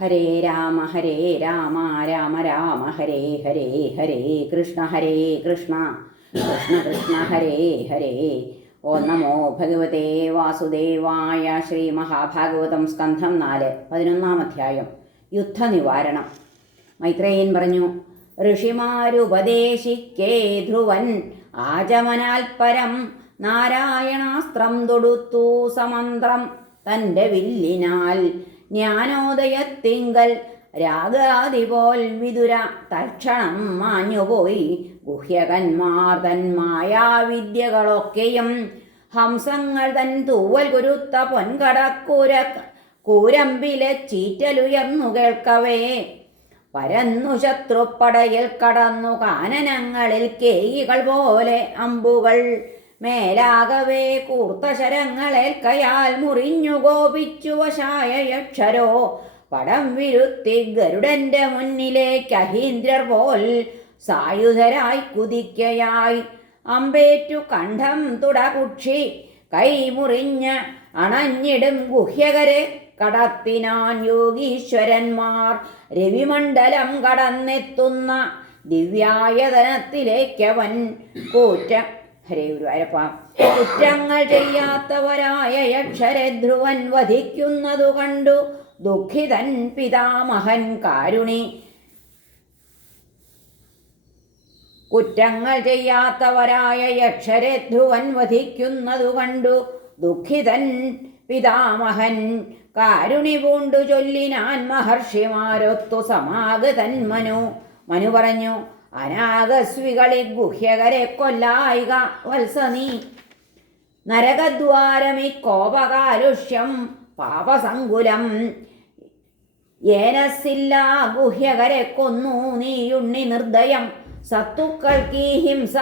ഹരേ രാമ ഹരേ രാമ രാമ രാമ ഹരേ ഹരേ ഹരേ കൃഷ്ണ ഹരേ കൃഷ്ണ. കൃഷ്ണ കൃഷ്ണ ഹരേ ഹരേ. ഓ നമോ ഭഗവതേ വാസുദേവായ ശ്രീ മഹാഭാഗവതം സ്കന്ധം നാല് പതിനൊന്നാം അധ്യായം യുദ്ധനിവാരണം. മൈത്രേയൻ പറഞ്ഞു ഋഷിമാരുപദേശിക്കേ ധ്രുവൻ ആചമനാൽ പരം നാരായണാസ്ത്രം തൊടുത്തു സമന്ത്രം തന്റെ വില്ലിനാൽ. ജ്ഞാനോദയത്തിങ്കൽ രാഗാതിപോൽ വിതുര തക്ഷണം മാഞ്ഞുപോയി. ഗുഹ്യകന്മാർ തൻ മായാവിദ്യകളൊക്കെയും ഹംസങ്ങൾ തൻ തൂവൽ കുരുത്ത പൊൻകടക്കൂര കൂരമ്പിലെ ചീറ്റലുയർന്നു കേൾക്കവേ. പരന്നു ശത്രുപ്പടയിൽ കടന്നു കാനനങ്ങളിൽ കേയികൾ പോലെ അമ്പുകൾ മേലാകവേ കൂർത്ത ശരങ്ങളേൽക്കയാൽ മുറിഞ്ഞു കോപിച്ചു വശായ യക്ഷരോ. പടം വിരുത്തി ഗരുഡന്റെ മുന്നിലേക്ക് അഹീന്ദ്രർ പോൽ സായുധരായി കുതിക്കയായി. അമ്പേറ്റു കണ്ഠം തുടകുക്ഷി കൈമുറിഞ്ഞ് അണഞ്ഞിടും ഗുഹ്യകരെ. കടത്തിനാൻ യോഗീശ്വരന്മാർ രവിമണ്ഡലം കടന്നെത്തുന്ന ദിവ്യായതനത്തിലേക്കവൻ കൂറ്റ ഹരേ ഗുരുവായൂരപ്പ. കുറ്റങ്ങൾ ചെയ്യാത്തവരായ യക്ഷരെ ധ്രുവൻ വധിക്കുന്നതു കണ്ടു. ദുഃഖിതൻ പിതാമഹൻ കാരുണി. കുറ്റങ്ങൾ ചെയ്യാത്തവരായ യക്ഷരെ ധ്രുവൻ വധിക്കുന്നതു കണ്ടു. ദുഃഖിതൻ പിതാമഹൻ കാരുണി പൂണ്ടു ചൊല്ലിനാൻ മഹർഷിമാരൊത്തു സമാഗതൻ മനു. മനു പറഞ്ഞു അനാഗസ്വികളി ഗുഹ്യകരെ കൊല്ലായിക. വത്സനീ. നരകദ്വാരമി കോപകാലുഷ്യം പാപസങ്കുലം. ഏനസില്ല ഗുഹ്യകരെ കൊന്നു നീയുണ്ണി നിർദ്ദയം സത്തുക്കൾക്കീ ഹിംസ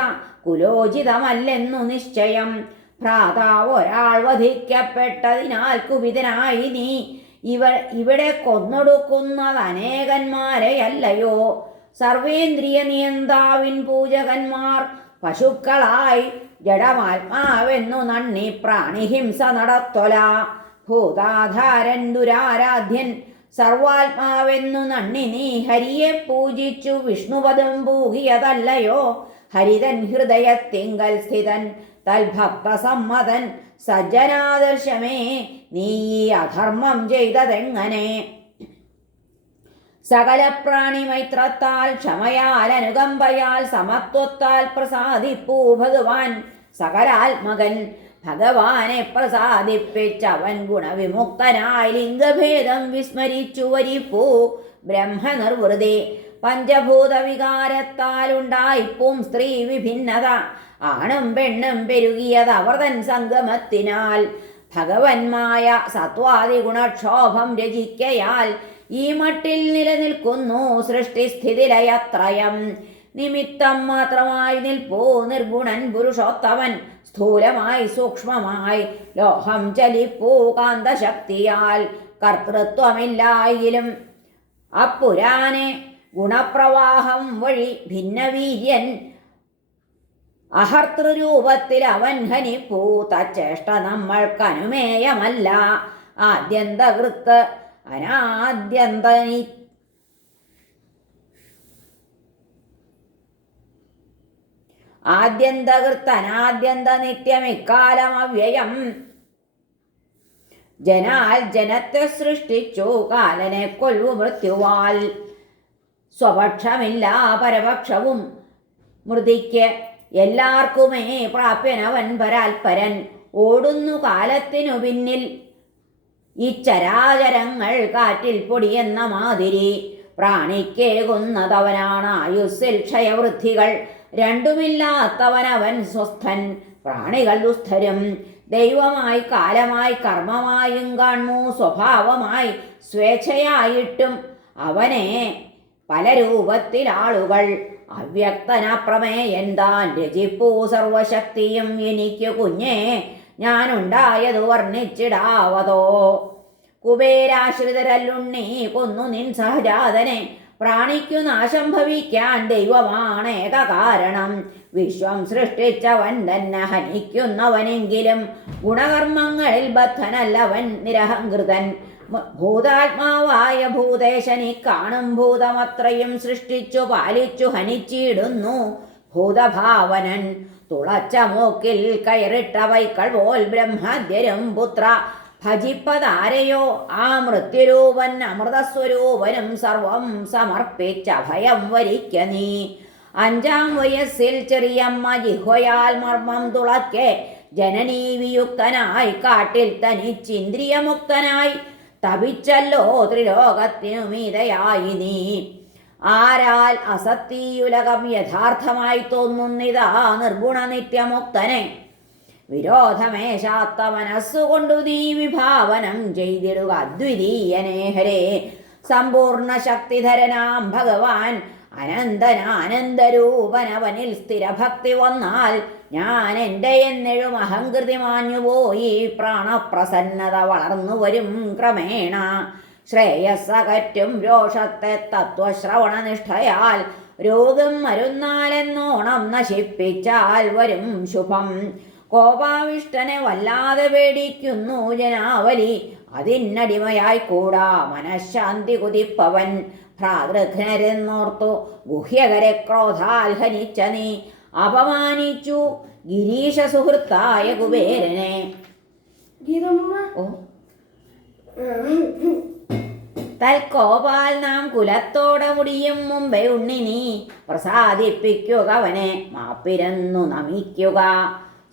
കുലോചിതമല്ലെന്നു നിശ്ചയം. ഭ്രാതാവ് ഒരാൾ വധിക്കപ്പെട്ടതിനാൽ കുപിതനായി നീ. ഇവ ഇവിടെ കൊന്നൊടുക്കുന്നത് അനേകന്മാരെയല്ലയോ സർവേന്ദ്രിയ നിയന്താവിൻ പൂജകന്മാർ പശുക്കളായി ജഡമാത്മാവെന്നു നന്ദി പ്രാണിഹിംസ നടത്തൊല. ഭൂതാധാരൻ ദുരാരാധ്യൻ സർവാത്മാവെന്നു നന്ദി നീ ഹരിയെ പൂജിച്ചു. വിഷ്ണുപദം പൂകിയതല്ലയോ? ഹരിതൻ ഹൃദയത്തിങ്കൽ സ്ഥിതൻ. തൽഭക്തസമ്മതൻ സജ്ജനാദർശമേ. നീ അധർമ്മം ചെയ്തതെങ്ങനെ? സകല പ്രാണിമൈത്രത്താൽ ക്ഷമയാൽ അനുകമ്പയാൽ സമത്വത്താൽ പ്രസാദിപ്പൂ ഭഗവാൻ. സകലാത്മകൻ ഭഗവാനെ പ്രസാദിപ്പിച്ചവൻ ഗുണവിമുക്തനായി ലിംഗഭേദം വിസ്മരിച്ചു വരിപ്പൂ. ബ്രഹ്മനിർവൃതി പഞ്ചഭൂത വികാരത്താലുണ്ടായിപ്പും സ്ത്രീ വിഭിന്നത ആണും പെണ്ണും പെരുകിയത് അവർ തൻ സംഗമത്തിനാൽ. ഭഗവന്മായ സത്വാദി ഗുണക്ഷോഭം രചിക്കയാൽ ഈ മട്ടിൽ നിലനിൽക്കുന്നു സൃഷ്ടിസ്ഥിതിലയത്രയം നിമിത്തം മാത്രമായി നിൽപ്പോ നിർഗുണൻ പുരുഷോത്തവൻ സ്ഥൂലമായി സൂക്ഷ്മമായി ലോഹം ചലിപ്പൂ കാന്തശക്തിയാൽ. കർത്തൃത്വമില്ലായിലും അപ്പുരാനെ ഗുണപ്രവാഹം വഴി ഭിന്നവീര്യൻ. അഹർത്തൃരൂപത്തിൽ അവൻ ഹനിപ്പൂ. തച്ചേഷ്ട നമ്മൾക്കനുമേയമല്ല ആദ്യന്തകൃത്ത് അനാദ്യന്തനി ആദ്യന്തകൃത്തനാദ്യന്ത നിത്യം ഇക്കാലം അവ്യയം ജനാൽ ജനത്തെ സൃഷ്ടിച്ചു കാലനെ കൊല്ലു മൃത്യുവാൽ. സ്വപക്ഷമില്ല പരപക്ഷവും മൃതിക്ക് എല്ലാവർക്കുമേ പ്രാപ്യനവൻ പരാൽപരൻ. ഓടുന്നു കാലത്തിനു പിന്നിൽ ഈ ചരാചരങ്ങൾ കാറ്റിൽ പൊടിയെന്ന മാതിരി. പ്രാണിക്കേകുന്നതവനാണ് ആയുസ്സിൽ ക്ഷയവൃദ്ധികൾ. രണ്ടുമില്ലാത്തവനവൻ സ്വസ്ഥൻ. പ്രാണികൾ ദുസ്ഥരും. ദൈവമായി കാലമായി കർമ്മമായും കാണു സ്വഭാവമായി സ്വേച്ഛയായിട്ടും. അവനെ പല രൂപത്തിൽ ആളുകൾ. അവ്യക്തനപ്രമേയൻ താൻ രചിപ്പൂ സർവശക്തിയും എനിക്ക് കുഞ്ഞേ. ഞാനുണ്ടായതു വർണിച്ചിടാവതോ. കുബേരാശ്രിതരല്ലുണ്ണി കൊന്നു നിൻ സഹജാതനെ. പ്രാണിക്കു നാശം ഭവിക്കാൻ ദൈവമാണേക കാരണം. വിശ്വം സൃഷ്ടിച്ചവൻ തന്നെ ഹനിക്കുന്നവനെങ്കിലും ഗുണകർമ്മങ്ങളിൽ ബദ്ധനല്ലവൻ നിരഹങ്കൃതൻ മ- ഭൂതാത്മാവായ ഭൂതേശനി കാണും ഭൂതമത്രയും സൃഷ്ടിച്ചു പാലിച്ചു ഹനിച്ചിടുന്നു ഭൂതഭാവനൻ. തുളച്ച മൂക്കിൽ കയറിട്ട വൈക്കൾ പോൽ ബ്രഹ്മദ്യരും പുത്ര. ഭജിപ്പതാരയോ? ആ മൃത്യുരൂപൻ അമൃതസ്വരൂപനും സർവം സമർപ്പിച്ച ഭയം വരിക്ക നീ. അഞ്ചാം വയസ്സിൽ ചെറിയമ്മ ജിഹ്വയാൽ മർമ്മം തുളക്കെ. ജനനീ വിയുക്തനായി കാട്ടിൽ തനിച്ചിന്ദ്രിയമുക്തനായി. തപിച്ചല്ലോ ത്രിലോകത്തിനു മീതയായി നീ. ആരാൽ അസത്തീയുലകം യഥാർത്ഥമായി തോന്നുന്നിതാ നിർഗുണ നിത്യമുക്തനെ വിരോധമേശാത്ത മനസ്സുകൊണ്ടു നീ വിഭാവനം ചെയ്തിടുക അദ്വിതീയനേ ഹരേ. സമ്പൂർണ ശക്തിധരനാം ഭഗവാൻ അനന്തനാനന്ദരൂപനവനിൽ സ്ഥിരഭക്തി വന്നാൽ ഞാൻ എന്റെ എന്നെഴും അഹങ്കൃതി മാഞ്ഞുപോയി പ്രാണപ്രസന്നത വളർന്നു വരും ക്രമേണ. ശ്രേയസ്സകറ്റും രോഷത്തെ തത്വശ്രവണനിഷ്ഠയാൽ രോഗം മരുന്നാലെന്നോണം നശിപ്പിച്ചാൽ വരും ശുഭം. കോപാവിഷ്ടനെ വല്ലാതെ പേടിക്കുന്നു ജനാവലി. അതിനടിമയായി കൂടാ മനഃശാന്തി കുതിപ്പവൻ. ഭ്രാതൃഘ്നരെന്നോർത്തു ഗുഹ്യകരെ ക്രോധാൽ ഹനിച്ച നീ. അപമാനിച്ചു ഗിരീശ സുഹൃത്തായ കുബേരനെ. ഗീതമ്മ. ഓ. തൽക്കോപാൽ നാം കുലത്തോടെ മുടിയും മുമ്പേ ഉണ്ണി നീ പ്രസാദിപ്പിക്കുക അവനെ മാപ്പിരന്നു നമിക്കുക.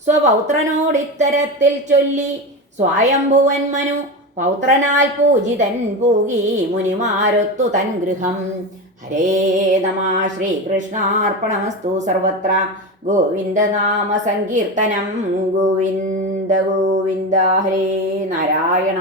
സ്വപൗത്രനോടിത്തരത്തിൽ ചൊല്ലി സ്വയംഭുവൻ മനു പൗത്രനാൽ പൂജിതൻ പൂകി മുനിമാരൊത്തു തൻ ഗൃഹം. ഹരേ നമ ശ്രീകൃഷ്ണാർപ്പണമസ്തു സർവത്ര. ഗോവിന്ദനാമ സങ്കീർത്തനം ഗോവിന്ദ ഗോവിന്ദ ഹരേ നാരായണ.